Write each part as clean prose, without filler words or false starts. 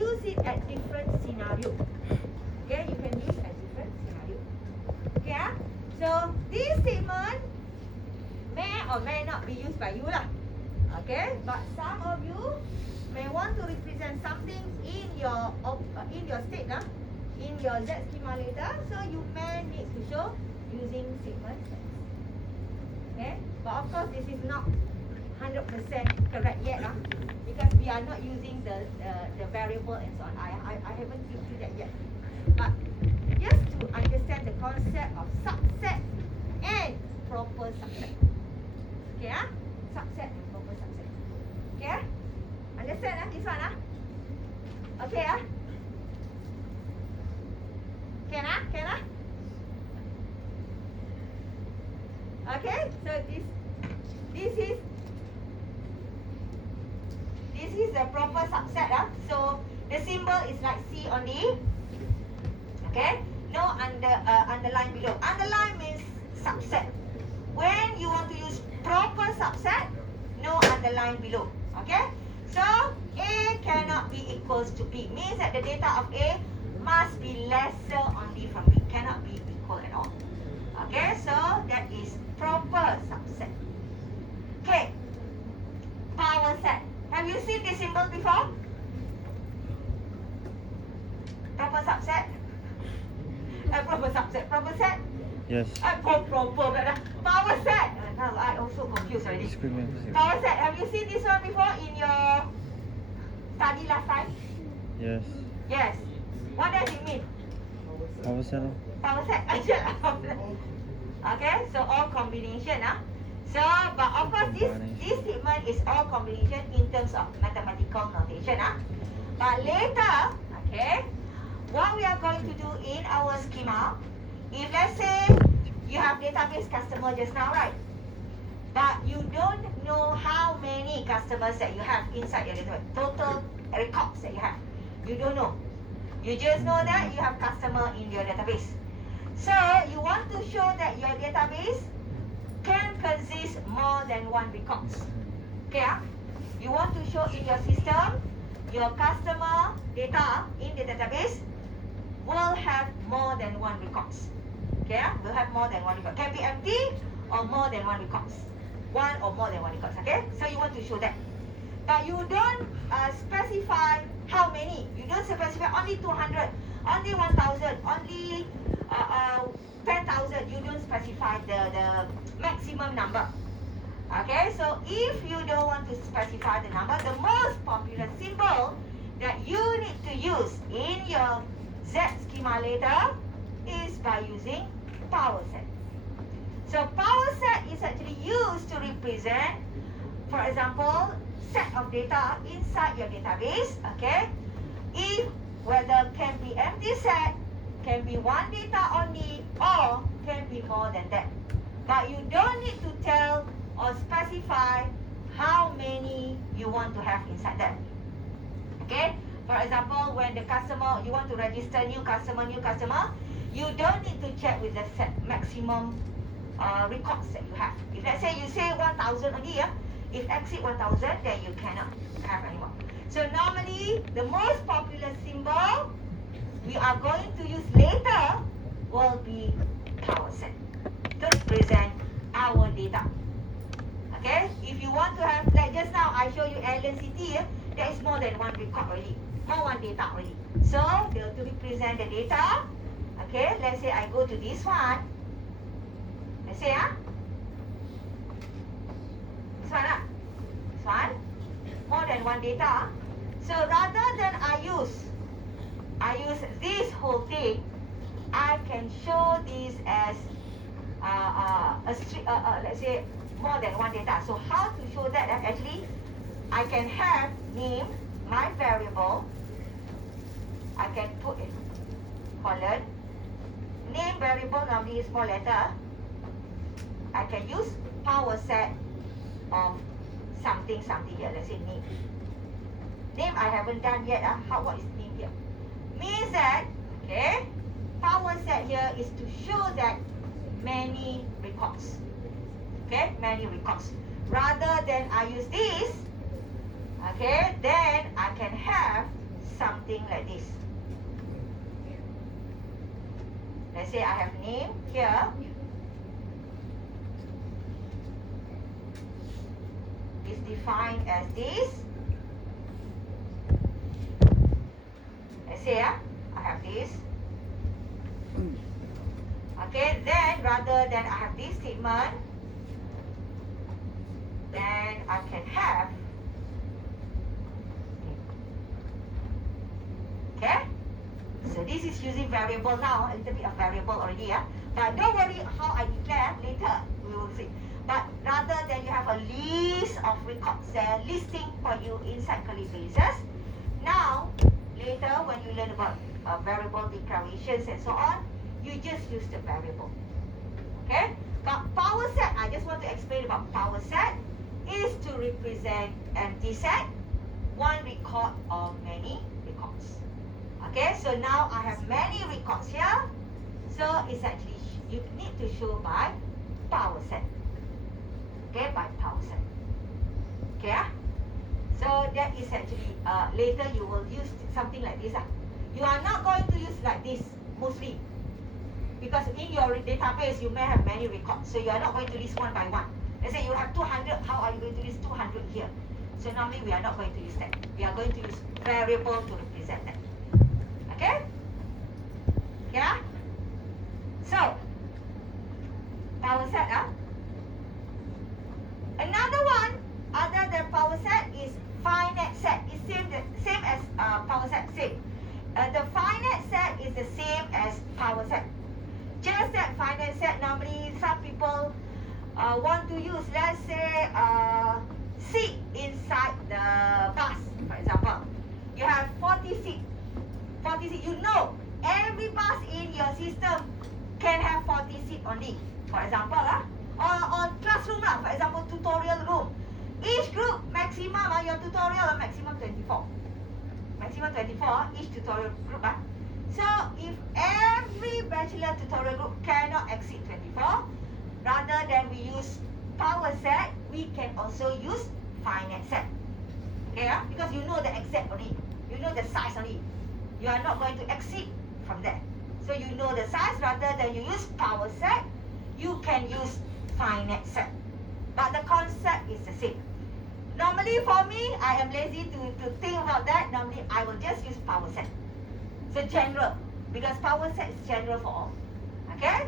use it at different scenario. Okay, you can use at different scenario. Okay, so this statement may or may not be used by you lah. Okay, but some of you may want to represent something in your state lah, in your Z schema later. So you may need to show using statement sense. Okay, but of course this is not 100% correct yet lah, because we are not using the variable and so on. I haven't used that yet. But just to understand the concept of subset and proper subset. Okay, subset and proper subset. Okay, understand this one Okay Can Can Okay, so this is the proper subset So the symbol is like C only. Okay, no underline below. Underline means subset. When you want to use proper subset, no underline below. Okay, so A cannot be equals to B, means that the data of A must be lesser only from B, cannot be equal at all. Okay, so that is proper subset. Okay, power set. Have you seen this symbol before? Proper subset. Proper subset. Proper set. Yes. Proper. Power set. Now I also confused already. Power set. Have you seen this one before in your study last time? Yes. Yes. What does it mean? Power set. Power set. Okay, so all combination So, but of course this statement is all combination in terms of mathematical notation But later, okay, what we are going to do in our schema, if let's say you have database customer just now, right? But you don't know how many customers that you have inside your database, total records that you have. You don't know. You just know that you have customer in your database. So you want to show that your database can consist more than one records. Okay, you want to show in your system your customer data in the database will have more than one records. Okay, will have more than one record. Can be empty or more than one records. One or more than one records. Okay, so you want to show that. But you don't specify how many. You don't specify only 200, only 1,000, only 10,000. You don't specify the maximum number. Okay, so if you don't want to specify the number, the most popular symbol that you need to use in your Z schema later is by using power set. So power set is actually used to represent, for example, set of data inside your database. Okay, if whether can be empty set, can be one data only, or can be more than that. But you don't need to tell or specify how many you want to have inside that. Okay, for example, when the customer, you want to register new customer, you don't need to check with the set maximum records that you have. If let's say you say 1,000 only, if exceed 1,000, then you cannot have anymore. So normally, the most popular symbol we are going to use later will be power set to represent our data. Okay, if you want to have, like just now I show you Allen City, there is more than one record already, more one data already. So to represent the data, okay, let's say I go to this one. Let's say this one, more than one data. So rather than I use this whole thing, I can show this as let's say more than one data. So how to show that? Actually, I can have name my variable. I can put it colon. Name variable normally is small letter. I can use power set of something here. Let's say name. Name I haven't done yet. What is name here? Means that, okay, power set here is to show that many records. Okay, many records. Rather than I use this, okay, then I can have something Let's say I have name here. Is defined as this. Let's say I have this. Okay, then rather than I have this statement, then I can have. Okay, so this is using variable now, a little bit of variable already, yeah. But don't worry how I declare later, we will see. But rather than you have a list of records there, listing for you inside curly braces. Now, later when you learn about variable declarations and so on, you just use the variable. Okay? But power set, I just want to explain about power set, is to represent empty set, one record or many records. Okay, so now I have many records here. So it's actually, you need to show by power set. Okay, by power set. Okay, so that is actually, later you will use something like this. You are not going to use like this, mostly. Because in your database, you may have many records. So you are not going to list one by one. Let's say you have 200, how are you going to list 200 here? So normally we are not going to use that. We are going to use variable to represent that. Okay? Yeah? So, power set, Another one, other than power set, is finite set. It's same as power set, same. The finite set is the same as power set. Just that finite set, normally some people want to use, let's say, seat inside the bus, for example. You have 40 seats. 40 seats. You know, every bus in your system can have 40 seats only. For example, or classroom, for example, tutorial room. Each group maximum, your tutorial maximum 24. Maximum 24, each tutorial group. So if every bachelor tutorial group cannot exceed 24, rather than we use power set, we can also use finite set. Okay, because you know the exact only. You know the size only. You are not going to exceed from there. So you know the size, rather than you use power set, you can use finite set. But the concept is the same. Normally for me, I am lazy to think about that. Normally I will just use power set. So general, because power set is general for all. Okay?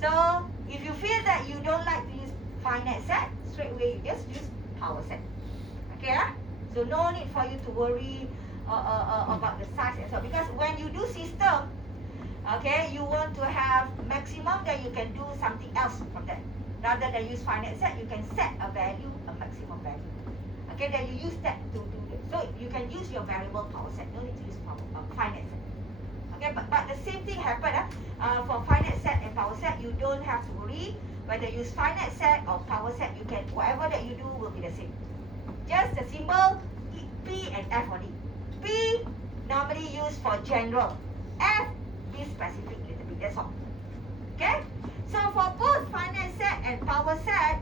So if you feel that you don't like to use finite set, straight away you just use power set. Okay? So no need for you to worry about the size and so on. Because when you do system, okay, you want to have maximum, then you can do something else from that. Rather than use finite set, you can set a value, a maximum value. Okay, then you use that to do it. So you can use your variable power set. No need to use finite set. Okay, but the same thing happen for finite set and power set. You don't have to worry whether you use finite set or power set. You can, whatever that you do will be the same. Just the symbol P and F only. P normally used for general. F be specific a little bit. That's all. Okay. So for both finite set and power set,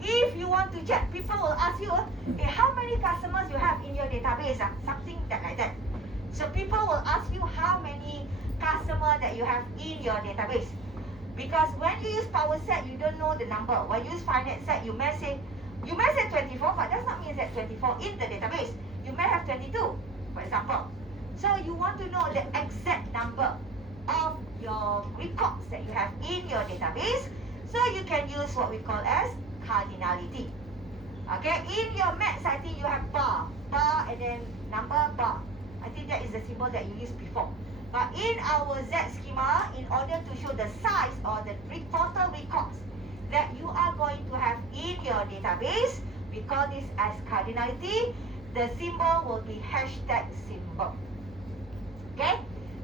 if you want to check, people will ask you, hey, how many customers you have in your database? Something like that. So people will ask you how many customers that you have in your database. Because when you use power set, you don't know the number. When you use finite set, you may say 24, but that's not mean that 24 in the database. You may have 22, for example. So you want to know the exact number of your records that you have in your database. So you can use what we call as cardinality. Okay, in your maths, I think you have bar and then number bar. I think that is the symbol that you used before. But in our Z schema, in order to show the size or the total records that you are going to have in your database, we call this as cardinality. The symbol will be hashtag symbol. Okay,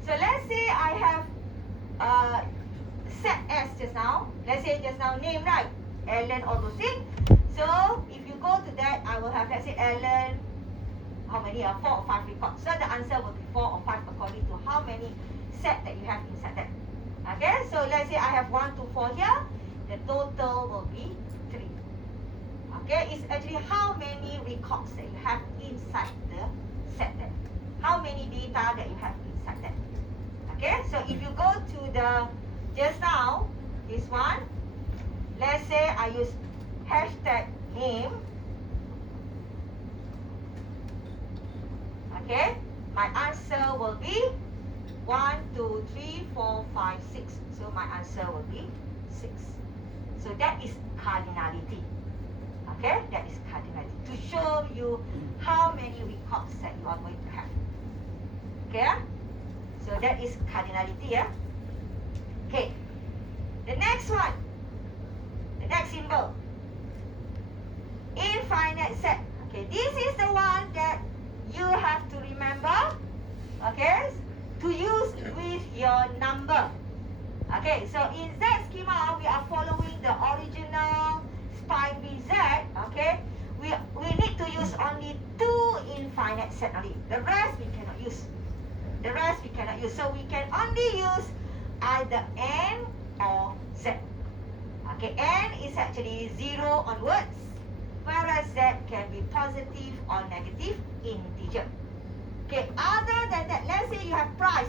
so let's say I have set S just now. Let's say just now name, right? Ellen, all those things. So if you go to that, I will have, let's say, Ellen, how many? 4 or 5 records. So the answer will be 4 or 5 according to how many set that you have inside that. Okay, so let's say I have 1 to 4 here. The total will be 3. Okay, it's actually how many records that you have inside the set there. How many data that you have inside that. Okay, so if you go to the just now, this one, let's say I use hashtag name. Okay, my answer will be 1, 2, 3, 4, 5, 6. So my answer will be 6. So that is cardinality. Okay, that is cardinality. To show you how many records that you are going to have. Okay, so that is cardinality. Yeah. Okay, the next one, the next symbol, infinite set. Okay, this is the one that you have to remember, okay, to use with your number. Okay, so in Z schema, we are following the original SPI-BZ, okay. We need to use only 2 infinite set only. The rest we cannot use. The rest we cannot use. So we can only use either N or Z. Okay, N is actually 0 onwards, whereas Z can be positive or negative integer. Okay, other than that, let's say you have price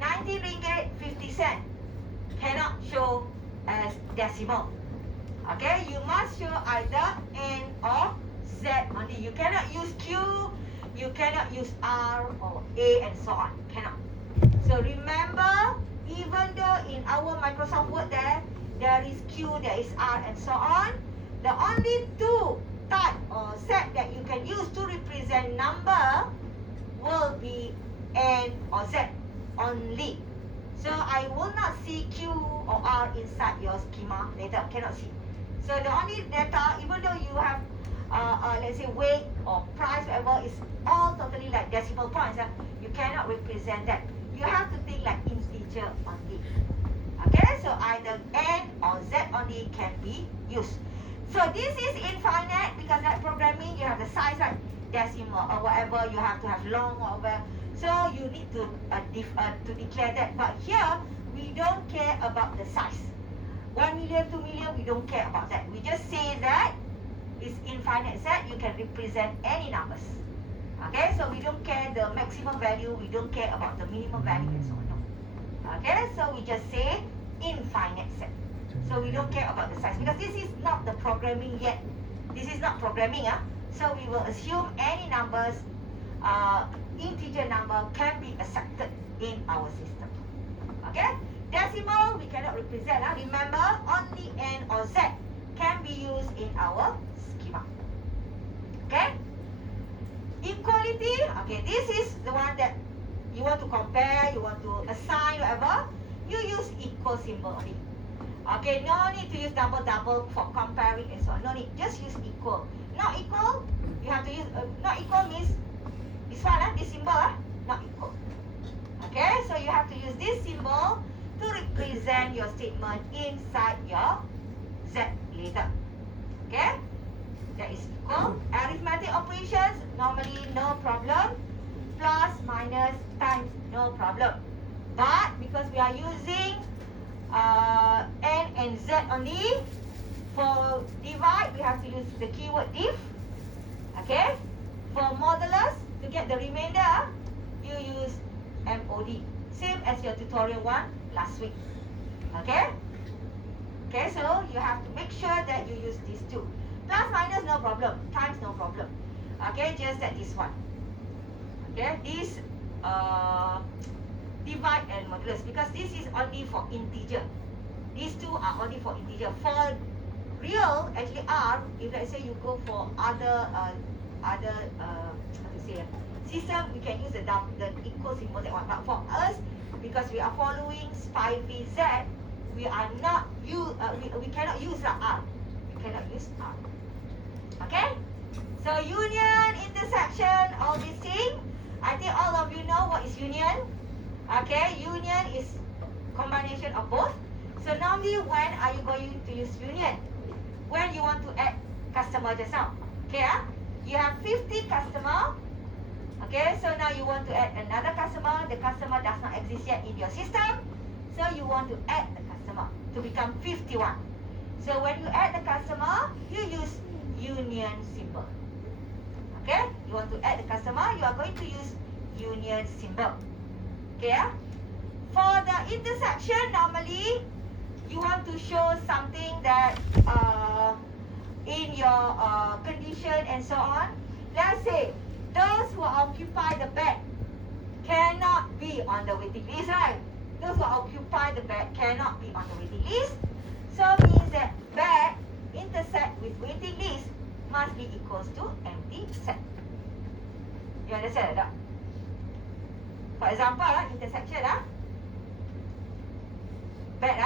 19 ringgit 50 cent, cannot show as decimal. Okay, you must show either N or Z only. You cannot use Q, you cannot use R or A and so on. Cannot. So remember, even though in our Microsoft Word there is Q, there is R and so on, the only 2 type or set that you can use to represent number will be N or Z only. So I will not see Q or R inside your schema later. Cannot see. So the only data, even though you have let's say weight or price, whatever, is all totally like decimal points, you cannot represent that. You have to think like integer only. Okay, so either N or Z only can be used. So this is infinite because like programming, you have the size like decimal or whatever, you have to have long or whatever. So you need to declare that. But here, we don't care about the size. 1 million, 2 million, we don't care about that. We just say that it's infinite set, you can represent any numbers. Okay, so we don't care the maximum value, we don't care about the minimum value and so on. No. Okay, so we just say infinite set. So we don't care about the size because this is not the programming yet. This is not programming. So we will assume any numbers, integer number can be accepted in our system. Okay, decimal we cannot represent. Remember, only N or Z can be used in our schema. Okay, equality. Okay, this is the one that you want to compare, you want to assign, whatever. You use equal symbol only. Okay, no need to use double for comparing and so on. No need, just use equal. Not equal, you have to use, not equal means this one, this symbol, not equal. Okay, so you have to use this symbol to represent your statement inside your Z later. Okay, that is equal. Arithmetic operations, normally no problem. Plus, minus, times, no problem. But because we are using N and Z only, for divide, we have to use the keyword div. Okay, for modulus, to get the remainder, you use MOD. Same as your tutorial 1 last week. Okay? Okay, so you have to make sure that you use these 2. Plus, minus, no problem. Times, no problem. Okay, just that this one. Okay, this divide and modulus, because this is only for integer. These 2 are only for integer. For real, actually R, if let's say you go for other how to say system, we can use the equal symbol that one. But for us, because we are following SPI-BZ, we are not we cannot use R. We cannot use R. Okay? So union, intersection, all these things. I think all of you know what is union. Okay, union is combination of both. So normally, when are you going to use union? When you want to add customer just now. Okay, you have 50 customer. Okay, so now you want to add another customer. The customer does not exist yet in your system. So you want to add the customer to become 51. So when you add the customer, you use union symbol. Okay, you want to add the customer, you are going to use union symbol. Okay, for the intersection, normally you want to show something that in your condition and so on. Let's say those who occupy the bed cannot be on the waiting list, right? Those who occupy the bed cannot be on the waiting list. So means that bed intersect with waiting list must be equals to empty set. You understand tak? For example intersection bed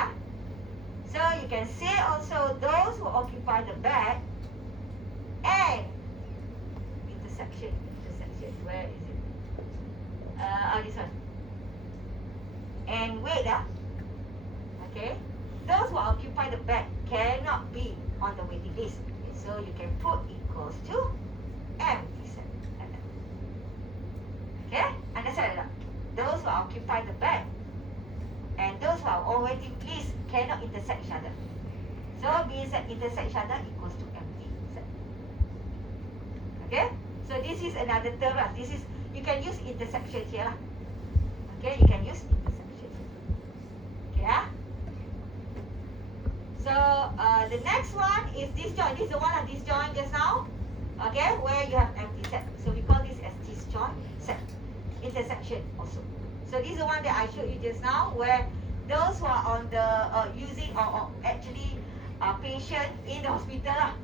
So you can say also those who occupy the bed and intersection. Where is it? This one. And wait okay. Those who occupy the bed cannot be on the waiting list. So you can put equals to empty set. Okay? Understand tak? Those who occupy the bed and those who are on waiting list cannot intersect each other. So means that intersect each other equals to empty set. Okay? So this is another term lah. This is, you can use intersection here lah. Okay, you can use intersection. Okay So the next one is this joint. This is the one of this joint just now. Okay, where you have empty set. So we call this as this joint set. Intersection also. So this is the one that I showed you just now, where those who are on the using or actually patient in the hospital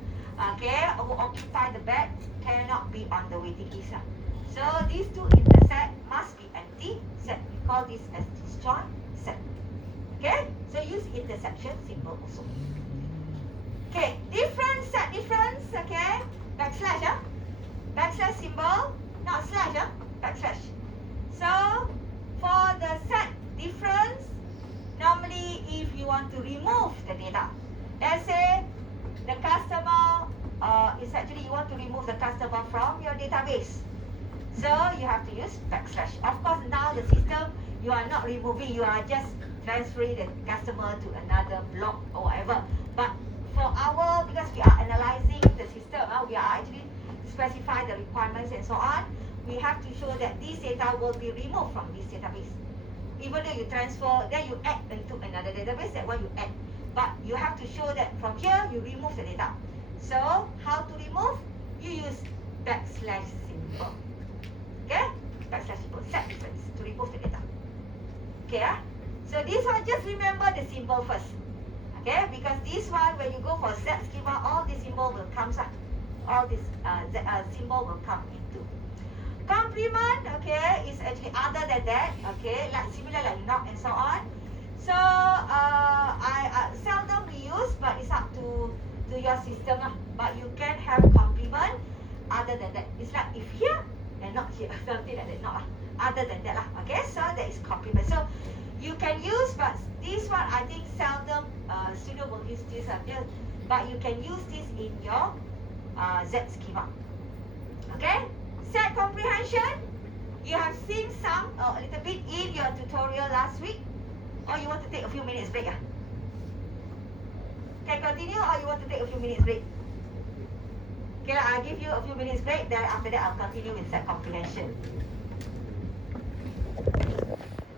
okay, who occupy the bed cannot be on the waiting list So these two intersect must be empty set. We call this as disjoint set. Okay, so use intersection symbol also. Okay, different set difference. Okay, backslash backslash symbol, not slash backslash. So for the set difference, normally if you want to remove the data, let's say the customer is actually you want to remove the customer from your database. So you have to use backslash. Of course now the system, you are not removing, you are just transferring the customer to another block or whatever. But for our, because we are analyzing the system, we are actually specify the requirements and so on. We have to show that this data will be removed from this database. Even though you transfer, then you add into another database, that one you add. But you have to show that from here, you remove the data. So, how to remove? You use backslash symbol. Okay? Backslash symbol, set difference, to remove the data. Okay, So this one, just remember the symbol first. Okay? Because this one, when you go for set schema, all the symbol will come, all this symbol will come into. Complement, okay, is actually other than that, okay, like similar like not and so on. So I seldom we use, but it's up to your system But you can have complement other than that. It's like if here and not here, something like that, not other than that Okay, so that is complement. So you can use, but this one I think seldom student will use this but you can use this in your Z schema. Okay. Set comprehension, you have seen some a little bit in your tutorial last week, or you want to take a few minutes break Can continue, or you want to take a few minutes break? Okay, I'll give you a few minutes break, then after that I'll continue with set comprehension.